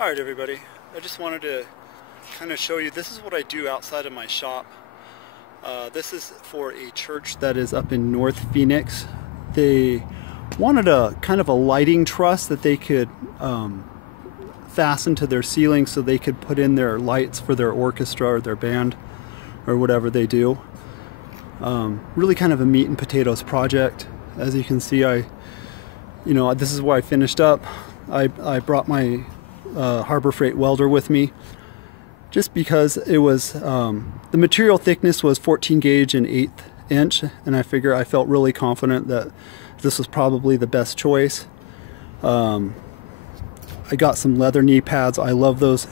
Alright everybody, I just wanted to kind of show you, this is what I do outside of my shop. This is for a church that is up in North Phoenix. They wanted a kind of a lighting truss that they could fasten to their ceiling so they could put in their lights for their orchestra or their band or whatever they do. Really kind of a meat and potatoes project. As you can see, this is where I finished up. I brought my Harbor Freight welder with me just because it was the material thickness was 14 gauge and 1/8 inch, and I felt really confident that this was probably the best choice. I got some leather knee pads. I love those.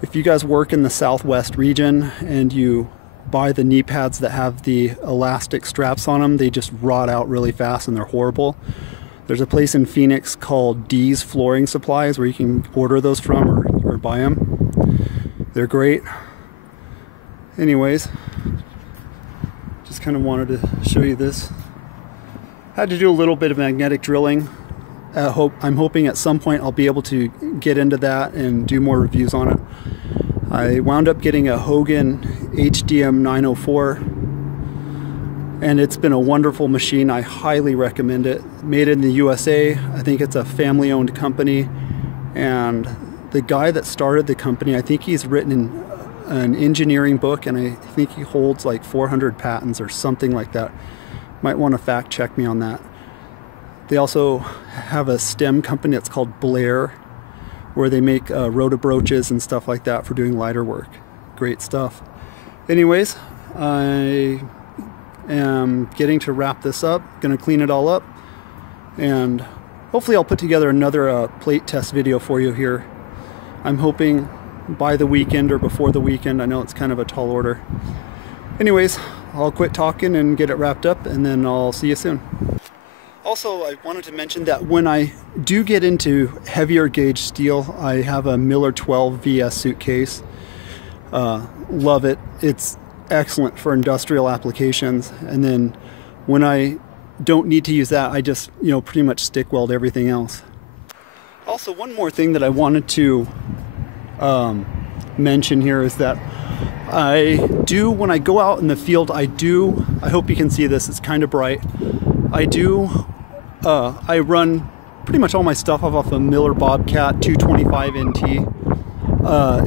If you guys work in the Southwest region and you buy the knee pads that have the elastic straps on them, they just rot out really fast and they're horrible. There's a place in Phoenix called D's Flooring Supplies where you can order those from or buy them. They're great. Anyways, just kind of wanted to show you this. Had to do a little bit of magnetic drilling. I'm hoping at some point I'll be able to get into that and do more reviews on it. I wound up getting a Hogan HDM 904. And it's been a wonderful machine. I highly recommend it. Made in the USA. I think it's a family-owned company. And the guy that started the company, I think he's written an engineering book, and I think he holds like 400 patents or something like that. Might want to fact check me on that. They also have a stem company that's called Blair, where they make roto-broaches and stuff like that for doing lighter work. Great stuff. Anyways, I am getting to wrap this up, gonna clean it all up, and hopefully I'll put together another plate test video for you here. I'm hoping by the weekend or before the weekend. I know it's kind of a tall order. Anyways, I'll quit talking and get it wrapped up, and then I'll see you soon. Also, I wanted to mention that when I do get into heavier gauge steel, I have a Miller 12 VS suitcase. Love it. It's excellent for industrial applications. And then when I don't need to use that, I just pretty much stick weld everything else. Also, one more thing that I wanted to mention here is that when I go out in the field, I hope you can see this, it's kind of bright. I run pretty much all my stuff off a Miller Bobcat 225 NT.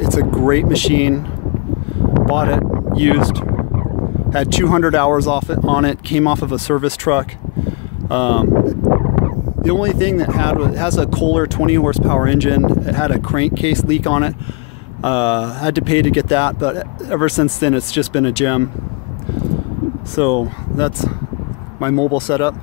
It's a great machine. Bought it used, had 200 hours on it, came off of a service truck. The only thing that it has a Kohler 20 horsepower engine. It had a crankcase leak on it. Had to pay to get that, but ever since then it's just been a gem. So that's my mobile setup.